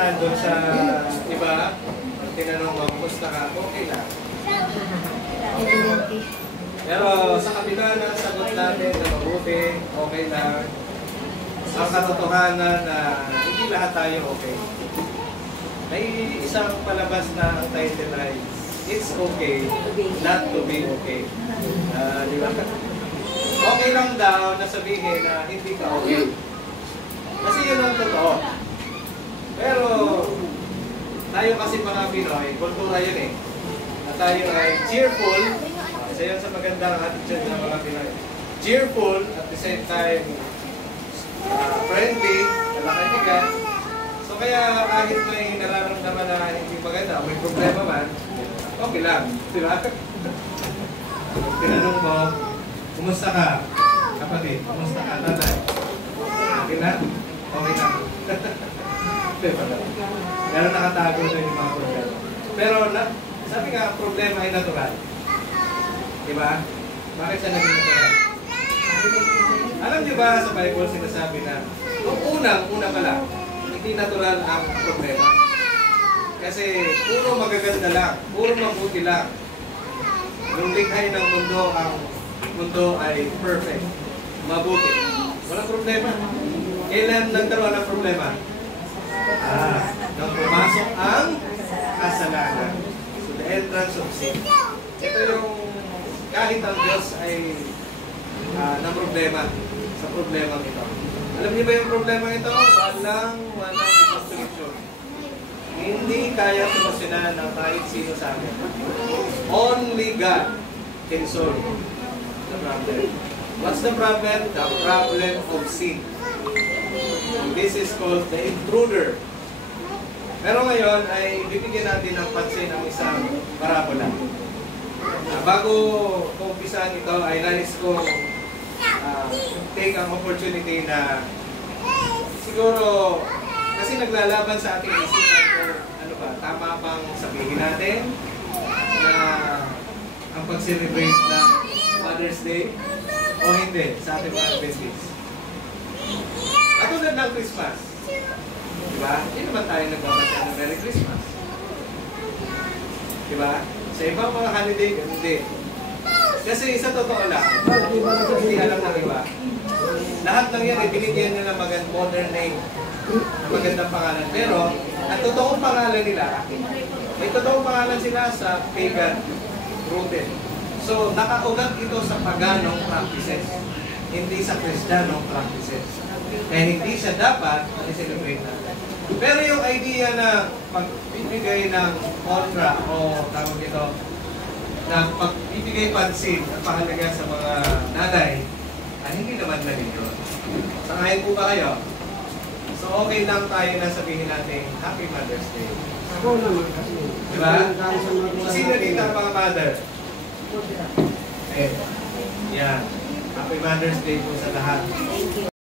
minsan doon sa iba, pag tinanong mo, kumusta ka? Okay lang. Pero sa kabila ng sagot natin na mabuti, okay lang. Ang katotohanan na hindi lahat tayo okay. May isang palabas na ang title ay It's Okay Not to Be Okay. Di ba? Okay lang daw na sabihin na hindi ka okay. Kasi yun ang totoo. Pero tayo kasi mga Pinoy, kultura yun eh. At tayo ay cheerful. Isa yun sa magandang attitude ng mga Pinoy. Cheerful at the same time friendly, nakakaibigan. So kaya kahit may nararamdaman na hindi maganda, may problema man, okay lang. Diba? Tinanong mo, kumusta ka? Kapatid, kumusta ka? Tatay? Okay lang? Okay lang. Diba? Pero nakatago na yung mga problema. Pero sabi nga, problema ay natural. Diba? Bakit siya naging natural? Alam niyo ba sa Bible sinasabi na nung una pa lang, hindi natural ang problema. Kasi puro magaganda lang, puro mabuti lang. Yung likhay ng mundo, ang mundo ay perfect, mabuti. Walang problema. Kailan nagkaroon ng problema? Nang pumasok ang kasalanan. So the entrance of sin. Ito yung kahit ang Diyos ay ng problema sa problemang ito. Alam niyo ba yung problema ito? Walang solusyon. Hindi kaya solusyonan ng kahit sino sa amin. Only God can solve the problem. What's the problem? The problem of sin. This is called the intruder. Pero ngayon ay bibigyan natin ng pansin ang isang parabola. Bago umpisahan ito ay nais ko take ang opportunity na siguro kasi naglalaban sa ating isipan kung ano ba, tama bang sabihin natin na ang pag-celebrate ng Mother's Day o hindi sa ating mga Adventists. Katulad ng Christmas. Diba? Hindi naman tayo nagbabasa ng Merry Christmas. Diba? Sa ibang mga holiday, hindi. Kasi sa totoo lang, hindi alam ng iba. Lahat ng yan, binigyan nila modern name, magandang pangalan. Pero, ang totoong pangalan nila, may totoong pangalan sila sa pagan rooted. So, nakaugat ito sa paganong practices, hindi sa Kristiyanong practices. Kaya hindi siya dapat i-celebrate natin. Pero yung idea na pagbibigay ng kontra o tawag ito, na pagbibigay pansin at pahalaga sa mga nanay, ay hindi naman na rin yun. Sangayon po ba kayo? So okay lang tayo na sabihin natin, Happy Mother's Day. Ako naman kasi. Diba? Sino dito ang mga mother? Eh, yan. Happy Mother's Day po sa lahat.